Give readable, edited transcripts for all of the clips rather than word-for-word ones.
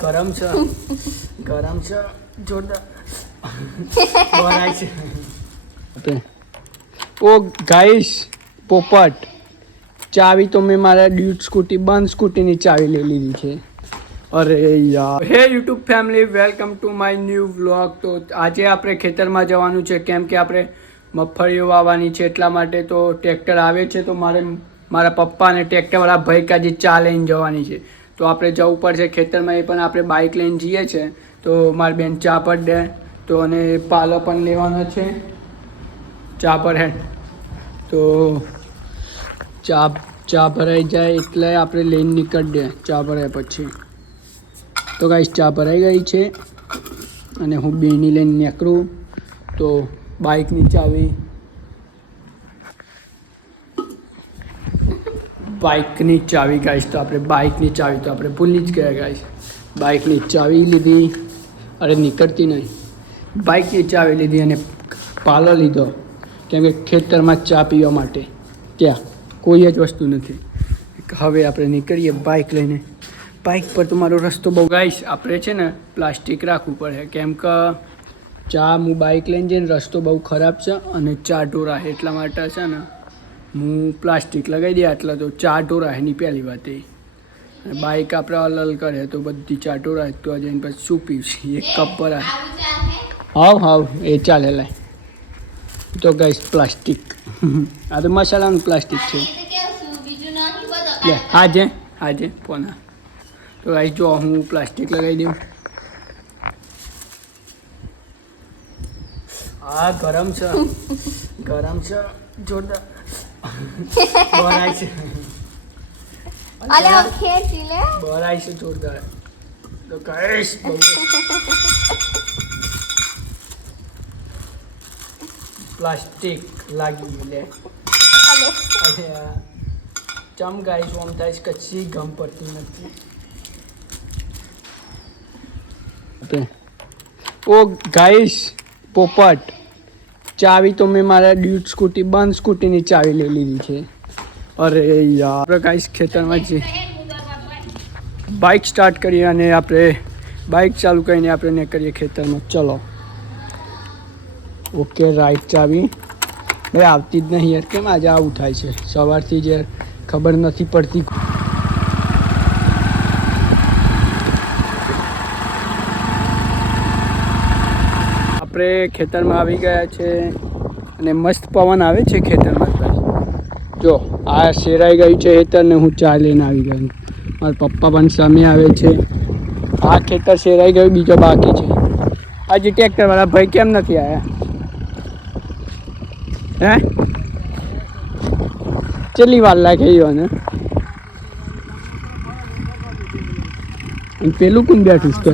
ગરમ છે જોરદાર ભરાય છે। ઓ ગાઈસ પોપટ ચાવી તો મેં મારા ડ્યુટ સ્કૂટી બંધ સ્કૂટીની ચાવી લઈ લીધી છે। અરે યાર હે YouTube family welcome to my new vlog. તો આજે આપણે ખેતરમાં જવાનું છે કેમ કે આપણે મગફળીઓ વાવવાની છે એટલા માટે। તો ટ્રેક્ટર આવે છે તો મારા પપ્પા અને ટ્રેક્ટરવાળા ભાઈ કાજી ચા લઈને જવાની છે તો આપણે જવું પડશે ખેતરમાં। એ પણ આપણે બાઇક લઈને જઈએ છીએ તો મારી બેન ચા પર દે તો અને પાલો પણ લેવાનો છે ચા પર હે તો ચા ભરાઈ જાય એટલે આપણે લઈને નીકળીએ ચા ભરાય પછી। તો ગાઈસ ચા ભરાઈ ગઈ છે અને હું બેની લઈને નીકળું તો બાઇકની ચાવી ગાઈસ તો આપણે બાઇકની ચાવી તો આપણે ભૂલી જ ગયા ગાઈસ। બાઇકની ચાવી લીધી, અરે નીકળતી નહીં, બાઇકની ચાવી લીધી અને પાલો લીધો કેમ કે ખેતરમાં ચા પીવા માટે ત્યાં કોઈ જ વસ્તુ નથી। હવે આપણે નીકળીએ બાઇક લઈને। બાઇક પર તો મારો રસ્તો બહુ ગાઈસ આપણે છે ને પ્લાસ્ટિક રાખવું પડે કેમ કે ચા હું બાઇક લઈને જઈને રસ્તો બહુ ખરાબ છે અને ચા ઢોરાય એટલા માટે છે ને હું પ્લાસ્ટિક લગાવી દે આટલા તો ચા ઢોરાય એની પહેલી વાત એ। બાઇક આપણે અલગ કરે તો બધી ચા ઢોરાય તો જઈને પછી શું પીવશે એક કપ પર હાવ એ ચાલે લાય તો ગાઈસ પ્લાસ્ટિક આ તો મસાલાનું પ્લાસ્ટિક છે લે હાજે પોના તો ગાઈસ જો હું પ્લાસ્ટિક લગાવી દઉં। ગરમ છે જોરદાર ભરાય છે ભરાય છે જોરદાર તો ગાઈસ પ્લાસ્ટિક લાગી લે ચમ ગાઈસ ઓમ થાય કચ્છી ગમ પડતી નથી। ઓ ગાઈસ પોપટ ચાવી તો મેં મારા ડ્યુટ સ્કૂટી બંધ સ્કૂટીની ચાવી લઈ લીધી છે। અરે યાર આપણે ગાઈસ ખેતરમાં છીએ બાઇક સ્ટાર્ટ કરીએ અને આપણે બાઇક ચાલુ કરીને આપણે નીકળીએ ખેતરમાં। ચલો ઓકે રાઈટ ચાવી ભાઈ આવતી જ નહીં યાર કેમ આજે આવું થાય છે સવારથી જ ખબર નથી પડતી। આપણે ખેતરમાં આવી ગયા છે અને મસ્ત પવન આવે છે ખેતરમાં જો આ શેરાઈ ગયું છે ખેતર ને હું ચા લઈને આવી ગયો। મારા પપ્પા પણ સામે આવે છે। આ ખેતર શેરાઈ ગયું બીજો બાકી છે। આજે ટ્રેક્ટરવાળા ભાઈ કેમ નથી આવ્યા હે કેટલી વાર લાગે ને પેલું કોણ બેઠું છે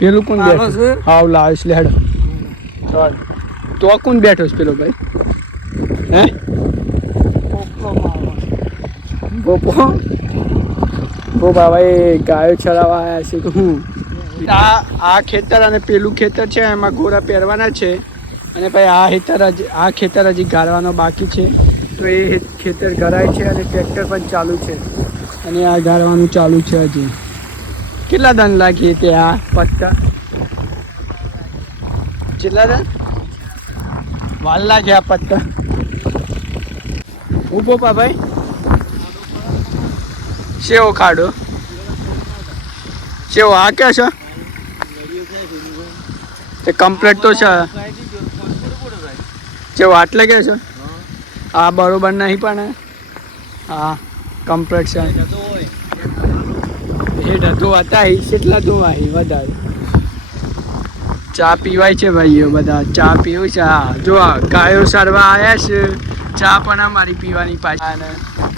પેલું કોણ બેઠું હાવ લાવીશ લેડો તો કોણ બેઠો છે પેલો ભાઈ હે બોપા ભાઈ ગાયો ચરાવવા આવ્યા છે કે હું આ ખેતર અને પેલું ખેતર છે એમાં ઘોડા પહેરવાના છે અને ભાઈ આ ખેતર હજી ગાળવાનો બાકી છે તો એ ખેતર ગરાય છે અને ટ્રેક્ટર પણ ચાલુ છે અને આ ગાળવાનું ચાલુ છે હજી। કેટલા દાન લાગીએ તે આ પત્તા કેટલા દાન વાર લાગે આ પત્તા ઉભો પા ભાઈ સેવો ખાડો સેવો આ કે છે તે કમ્પ્લીટ તો છે સેવો આટલે કે છે આ બરોબર નહીં પણ હા કમ્પ્લીટ છે હેઠ હતું હતા કેટલા ધોવા વધારે ચા પીવાય છે ભાઈઓ બધા ચા પીવું છે। હા જો ગાયો સારવા આવ્યા છે ચા પણ અમારી પીવાની પાછી અને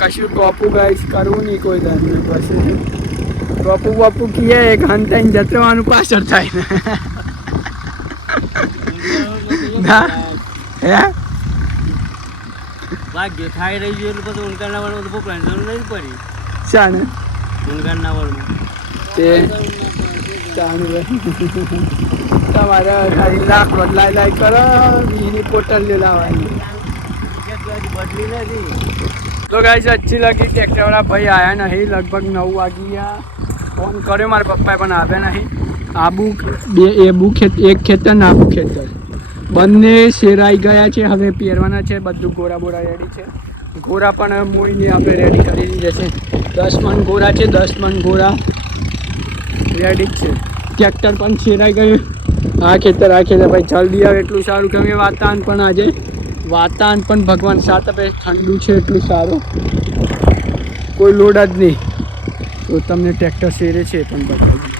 કશું ટોપું ગાઈસ કરવું નહીં કોઈ ધર્મ પછી ટોપું કીએ એક હંતાઈને જતરવાનું પાછળ થાય ને હે ભાગ્ય ખાઈ રહી છે એટલે પછી ઉનકા ના વાળું પોપલા નહીં પડી શાને ઉનકા ના વાળું તે તમારે ખાલી લાખ બદલાઈ કરો બીજી પોટલ લાવવાની બદલી નથી तो गाइस अच्छी लगी ट्रैक्टर वाला भाई आया नहीं लगभग 9 वागी गया ફોન કર્યો મારા પપ્પાએ પણ આવ્યા નહીં. એક ખેતર ને આબુ ખેતર બંને શેરાઈ ગયા છે. હવે પહેરવાના છે. બધું ગોરા બોરા રેડી છે. ગોરા પણ મોઈને આપણે રેડી કરી દીધા છે. 10 મણ ગોરા છે. 10 મણ ગોરા રેડી જ છે. ટ્રેક્ટર પણ શેરાઈ ગયું. આ ખેતર ભાઈ જલ્દી આવે એટલું સારું. કેમ કે વાતાવરણ પણ ભગવાન સાથ આપે. ઠંડુ છે એટલું સારું. કોઈ લોડ જ નહીં. તો તમને ટ્રેક્ટર શેરે છે પણ બતાવી.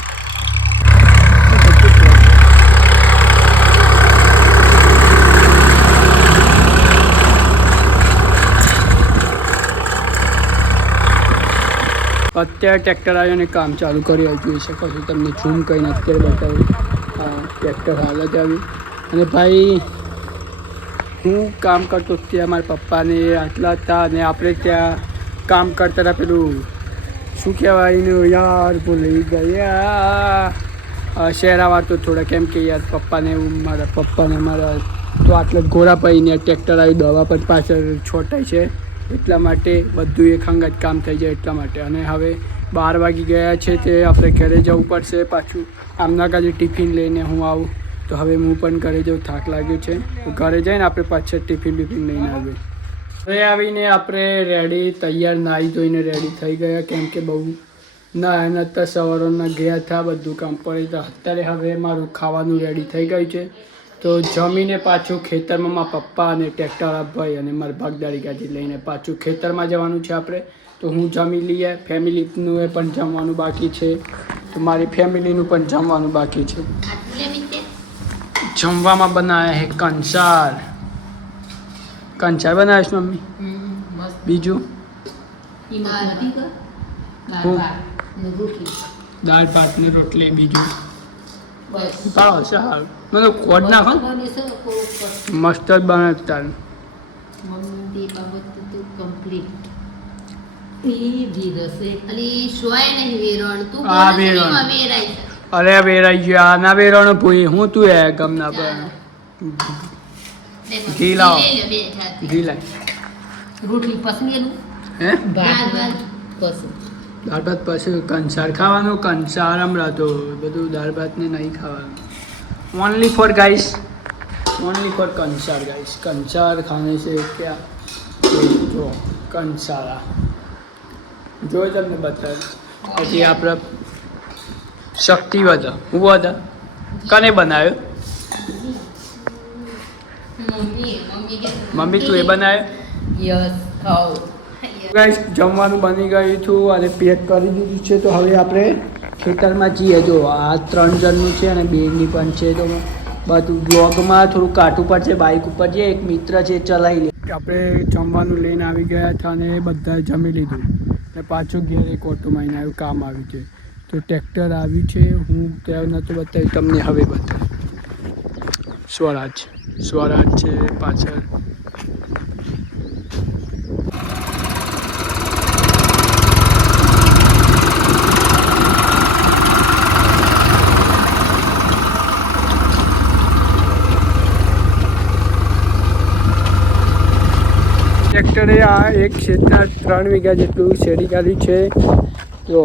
અત્યારે ટ્રેક્ટર આવ્યો અને કામ ચાલુ કરી જોઈ શકો છો. તમને ઝૂમ કરીને અત્યારે બતાવ્યું. હા, ટ્રેક્ટર હાલ જ આવ્યું. અને ભાઈ હું કામ કરતો ત્યાં મારા પપ્પાને આટલા હતા અને આપણે ત્યાં કામ કરતા હતા. પેલું શું કહેવાય એનું યાર ભૂલી ગયા. શહેરાવા તો થોડા કેમ કે યાર મારા પપ્પાને મારા તો આટલા ગોળા પડીને ટ્રેક્ટર આવી દવા પણ પાછળ છોટાય છે. એટલા માટે બધું એક અંગત કામ થઈ જાય એટલા માટે. અને હવે 12 વાગી ગયા છે. તે આપણે ઘરે જવું પડશે પાછું. આમના કાજે ટિફિન લઈને હું આવું તો હવે હું પણ ઘરે જવું. થાક લાગ્યો છે તો ઘરે જઈને આપણે પાછળ ટિફિન લઈને આવીએ. ઘરે આવીને આપણે રેડી તૈયાર નાહી ધોઈને રેડી થઈ ગયા. કેમ કે બહુ ના નતા સવારોના ગયા હતા. બધું કામ પડે તો અત્યારે હવે મારું ખાવાનું રેડી થઈ ગયું છે. તો જમીને પાછું ખેતરમાં મારા પપ્પા અને ટ્રેક્ટર ભાઈ અને મારા ભાગદારી ગાડી લઈને પાછું ખેતરમાં જવાનું છે આપણે. તો હું જમી લઈએ. ફેમિલીનું એ પણ જમવાનું બાકી છે. તો મારી ફેમિલીનું પણ જમવાનું બાકી છે. જમવામાં બનાવ્યા છે કંસાર બનાવીશ મમ્મી. બીજું દાળ ભાત ને રોટલી. બીજું ભાવ સારું મતલબ ખોટ નાખો મસ્ત જ બનાવતા. અરે વેરાઈ ગયા ના વેરણ ભૂઈ હું તું હે ગમના પર ઘી લાવ રોટલી પસંદ હે દાળ ભાત પસંદ. દાળ ભાત પછી કંસાર ખાવાનું. કંસાર હમણાં તો બધું દાળ ભાત ને નહીં ખાવાનું. Only for guys kansar guys. કંસાર ખાને છે ક્યાં જો કંસારા જો તમને બતાવે. પછી આપણે શક્તિવર્ધન હું બધા કને બનાવ્યો? મમ્મી તું એ બનાવ્યો? યસ ખાઓ. ગાઈસ જમવાનું બની ગયું હતું અને પેક કરી દીધું છે. તો હવે આપણે ખેતરમાં જઈએ. જો આ 3 જણનું છે અને 2ની પણ છે. તો બધું બ્લોગમાં થોડું કાઢવું પડશે. બાઇક ઉપર જે એક મિત્ર છે ચલાવી લે. આપણે જમવાનું લઈને આવી ગયા હતા અને બધાએ જમી લીધું અને પાછું ઘેર એક ઓટો મારીને આવ્યું. કામ આવ્યું છે તો ટ્રેક્ટર આવ્યું છે. હું ત્યાં નહોતું બતાવ્યું તમને હવે બતાવ્યું. સ્વરાજ છે પાછળ. ટ્રેક્ટરે આ એક ક્ષેત્ર 3 વીઘા જેટલું શેરી કાઢી છે. તો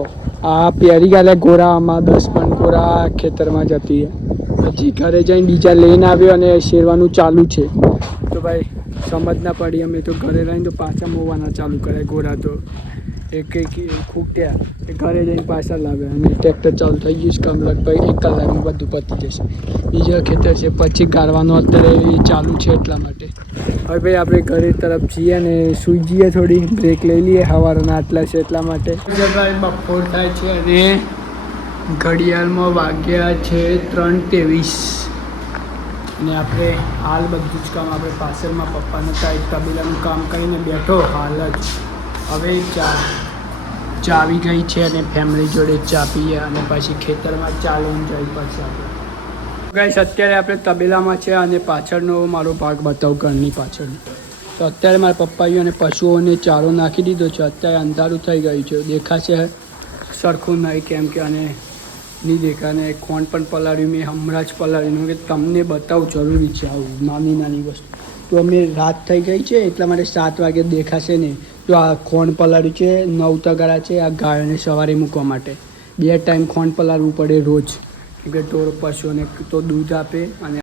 આ પહેરી ગાલે ગોરા આમાં 10 મણ ગોરા ખેતરમાં જતી. પછી ઘરે જઈને બીજા લઈને આવ્યો અને શેરવાનું ચાલુ છે. તો ભાઈ સમજ ના પડી. અમે તો ઘરે રહીને તો પાછા મોવાના ચાલુ કરે ગોરા. તો એક ખૂટ્યા એ ઘરે જઈને પાછા લાવ્યા અને ટ્રેક્ટર ચાલુ થઈ ગયું છે. કામ લગભગ 1 કલાકમાં બધું પતી જશે. બીજા ખેતર છે પછી ગાળવાનું અત્યારે એ ચાલુ છે એટલા માટે. હવે ભાઈ આપણે ઘરે તરફ જઈએ અને સૂઈ જઈએ. થોડી બ્રેક લઈ લઈએ. સવારના આટલા છે એટલા માટે. ભાઈ બપોર થાય છે અને ઘડિયાળમાં વાગ્યા છે 3:23 અને આપણે હાલ બધું જ કામ આપણે પાછળમાં પપ્પાને કાંઈ તબેલાનું કામ કરીને બેઠો હાલ જ. હવે ચા આવી ગઈ છે અને ફેમિલી જોડે ચા પીએ અને પછી ખેતરમાં ચાલીને જઈ પછી આપણે ગાઈસ અત્યારે આપણે તબેલામાં છે અને પાછળનો મારો ભાગ બતાવું ઘરની પાછળનો. તો અત્યારે મારા પપ્પાએ અને પશુઓને ચારો નાખી દીધો છે. અત્યારે અંધારું થઈ ગયું છે. દેખાશે સરખું નહીં કેમ કે અને નહીં દેખાય. અને ખોંડ પણ પલાળ્યું મેં હમણાં જ પલાળ્યું કે તમને બતાવું જરૂરી છે. આવું નાની વસ્તુ તો અમે રાત થઈ ગઈ છે એટલા માટે 7 વાગે દેખાશે નહીં. તો આ ખોંડ પલાળ્યું છે 9 તગારા છે આ ગાયોને સવારે મૂકવા માટે. 2 ટાઈમ ખોણ પલાળવું પડે રોજ, કેમ કે ઢોર પશુઓને તો દૂધ આપે અને